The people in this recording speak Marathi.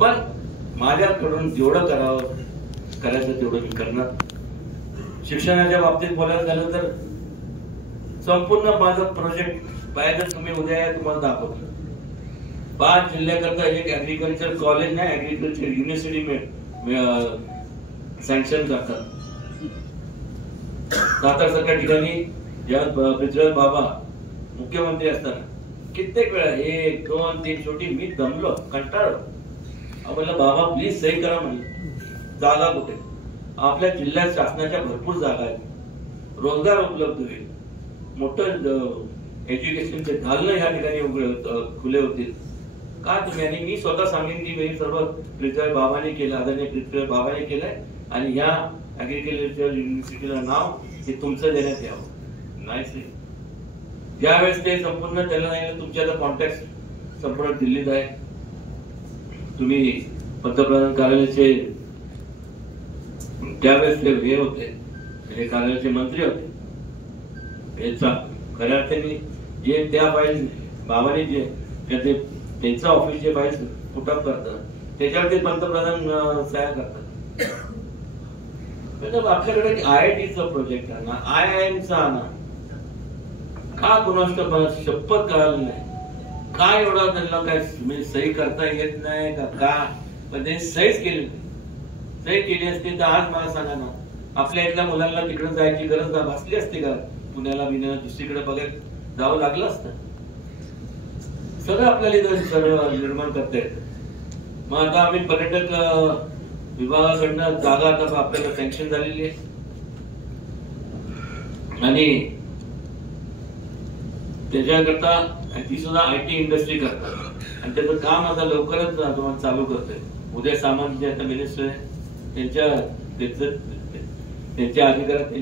पण माझ्याकडून जेवढं करायचं तेवढं मी करणार. शिक्षणाच्या बाबतीत बोलायला झालं तर संपूर्ण माझं प्रोजेक्ट पाहिजे तुम्ही उद्या तुम्हाला दाखवतो. 5 जिल्ह्याकरता एक ऍग्रिकल्चर कॉलेज नाही, ऍग्रिकल्चर युनिव्हर्सिटी सँक्शन करतात. सातारसारख्या ठिकाणी जेव्हा पृथ्वीराज बाबा मुख्यमंत्री असताना कित्येक वेळा 1, 2, 3 छोटी मी दमलो, कंटाळलो. म्हणलं बाबा प्लीज सही करा म्हणलं. जागा कुठे? आपल्या जिल्ह्यात शासनाच्या भरपूर जागा आहेत, रोजगार उपलब्ध होईल, मोठं एज्युकेशनचे दालन या ठिकाणी खुले होतील. का तुम्ही? आणि मी स्वतः सांगेन की मी सर्व पृथ्वीराज बाबांनी केलं, आदरणीय पृथ्वीराज बाबांनी केलंय आणि या ऍग्रिकल्चर युनिव्हर्सिटीला नाव हे तुमचं देण्यात यावं. नाही, ज्यावेळेस ते संपूर्ण त्याला नाही, तुमच्या आता कॉन्टॅक्ट संपूर्ण दिल्लीत आहे. तुम्ही पंतप्रधान कार्यालयाचे त्यावेळेस ते हे होते, म्हणजे कार्यालयाचे मंत्री होते. खऱ्या अर्थाने जे त्या फाईल बाबांनी जे त्यांचं ऑफिस जे फाईल पुटअप करतात त्याच्यावरती पंतप्रधान सह्या करतात. आपल्याकडे IITचा प्रोजेक्ट आहे ना, IIMचा ना, का कुणाच शपथ कळाली नाही? काय एवढा त्यांना काय म्हणजे सही करता येत नाही का? पण त्यांनी सहीच केली. सही केली असती तर आज मला सांगा ना, आपल्या इथल्या मुलांना तिकडे जायची गरज भासली असते का? पुण्याला बिण्याला दुसरीकडे बघायला जावं लागलं असतं. सगळं आपल्याला इथं सर्व निर्माण करता येतं. मग आता आम्ही पर्यटक विभागाकडनं जागा आता आपल्याला सँक्शन झालेली आहे आणि त्याच्याकरता ती सुद्धा IT इंडस्ट्री करतात आणि त्याचं काम आता लवकरच चालू करतोय. उदय सामंत जे आता मिनिस्टर आहे त्यांच्या अधिकारात